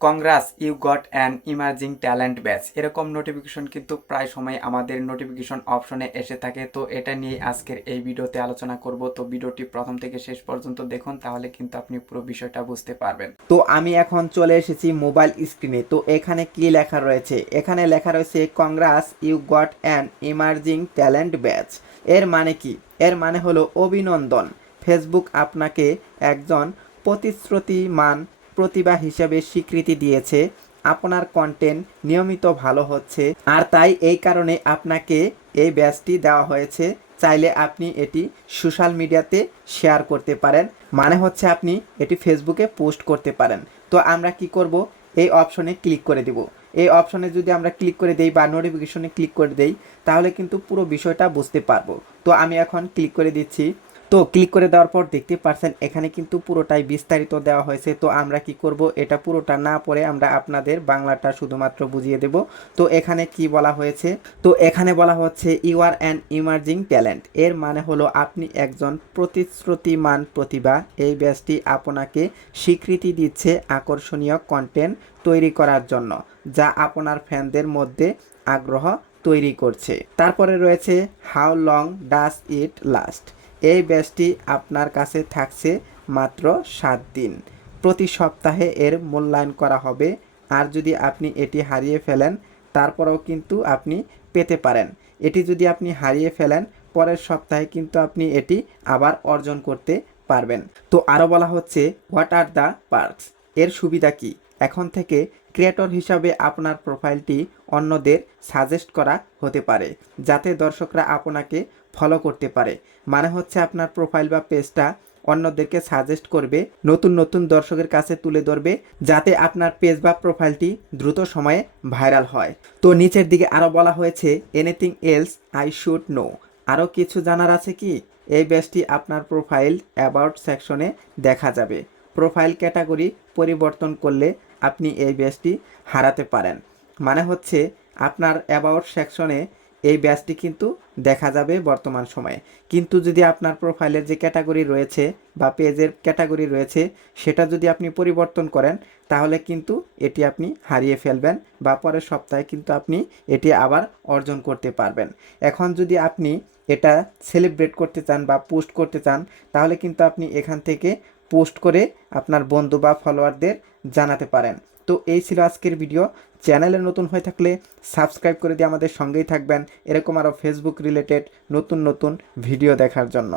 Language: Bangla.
কংগ্রাস you got an emerging talent badge, এরকম নোটিফিকেশন কিন্তু প্রায় সময় আমাদের নোটিফিকেশন অপশনে এসে থাকে। তো এটা নিয়ে আজকের এই ভিডিওতে আলোচনা করব। তো ভিডিওটি প্রথম থেকে শেষ পর্যন্ত দেখুন, তাহলে কিন্তু আপনি পুরো বিষয়টা বুঝতে পারবেন। তো আমি এখন চলে এসেছি মোবাইল স্ক্রিনে। তো এখানে কি লেখা রয়েছে? এখানে লেখা রয়েছে congrats you got an emerging talent badge. এর মানে কি? এর মানে হলো অভিনন্দন, ফেসবুক আপনাকে একজন প্রতিশ্রুতিমান প্রতিভা হিসেবে স্বীকৃতি দিয়েছে। আপনার কন্টেন্ট নিয়মিত ভালো হচ্ছে, আর তাই এই কারণে আপনাকে এই ব্যাচটি দেওয়া হয়েছে। চাইলে আপনি এটি সোশ্যাল মিডিয়াতে শেয়ার করতে পারেন, মানে হচ্ছে আপনি এটি ফেসবুকে পোস্ট করতে পারেন। তো আমরা কি করব? এই অপশনে ক্লিক করে দিব। এই অপশনে যদি আমরা ক্লিক করে দেই বা নোটিফিকেশনে ক্লিক করে দেই, তাহলে কিন্তু পুরো বিষয়টা বুঝতে পারবো। তো আমি এখন ক্লিক করে দিচ্ছি। তো ক্লিক করে দেওয়ার পর দেখতে পাচ্ছেন এখানে কিন্তু পুরোটাই বিস্তারিত দেওয়া হয়েছে। তো আমরা কি করব? এটা পুরোটা না পড়ে আমরা আপনাদের বাংলাটা শুধুমাত্র বুঝিয়ে দেব। তো এখানে কি বলা হয়েছে? তো এখানে বলা হচ্ছে you are an emerging talent. এর মানে হলো আপনি একজন প্রতিশ্রুতিমান প্রতিভা। এই ব্যাচটি আপনাকে স্বীকৃতি দিচ্ছে আকর্ষণীয় কন্টেন্ট তৈরি করার জন্য, যা আপনার ফ্যানদের মধ্যে আগ্রহ তৈরি করছে। তারপরে রয়েছে how long does it last. এই ব্যাচটি আপনার কাছে থাকছে মাত্র 7 দিন। প্রতি সপ্তাহে এর মূল্যায়ন করা হবে, আর যদি আপনি এটি হারিয়ে ফেলেন তারপরেও কিন্তু আপনি পেতে পারেন। এটি যদি আপনি হারিয়ে ফেলেন, পরের সপ্তাহে কিন্তু আপনি এটি আবার অর্জন করতে পারবেন। তো আরও বলা হচ্ছে হোয়াট আর দ্য পার্কস। এর সুবিধা কি? এখন থেকে ক্রিয়েটর হিসাবে আপনার প্রোফাইলটি অন্যদের সাজেস্ট করা হতে পারে, যাতে দর্শকরা আপনাকে ফলো করতে পারে। মানে হচ্ছে আপনার প্রোফাইল বা পেজটা অন্যদেরকে সাজেস্ট করবে, নতুন নতুন দর্শকের কাছে তুলে ধরবে, যাতে আপনার পেজ বা প্রোফাইলটি দ্রুত সময়ে ভাইরাল হয়। তো নিচের দিকে আরও বলা হয়েছে anything else I should know. আরও কিছু জানার আছে কি? এই ব্যাচটি আপনার প্রোফাইল অ্যাবাউট সেকশনে দেখা যাবে। প্রোফাইল ক্যাটাগরি পরিবর্তন করলে আপনি এই ব্যাচটি হারাতে পারেন। মানে হচ্ছে আপনার অ্যাবাউট সেকশনে এই ব্যাচটি কিন্তু দেখা যাবে বর্তমান সময়ে, কিন্তু যদি আপনার প্রোফাইলের যে ক্যাটাগরি রয়েছে বা পেজের ক্যাটাগরি রয়েছে সেটা যদি আপনি পরিবর্তন করেন, তাহলে কিন্তু এটি আপনি হারিয়ে ফেলবেন বা পরের সপ্তাহে কিন্তু আপনি এটি আবার অর্জন করতে পারবেন। এখন যদি আপনি এটা সেলিব্রেট করতে চান বা পোস্ট করতে চান, তাহলে কিন্তু আপনি এখান থেকে পোস্ট করে আপনার বন্ধু বা ফলোয়ারদের জানাতে পারেন। তো এই ছিল আজকের ভিডিও। চ্যানেলে নতুন হয়ে থাকলে সাবস্ক্রাইব করে দিয়ে আমাদের সঙ্গেই থাকবেন, এরকম আরও ফেসবুক রিলেটেড নতুন নতুন ভিডিও দেখার জন্য।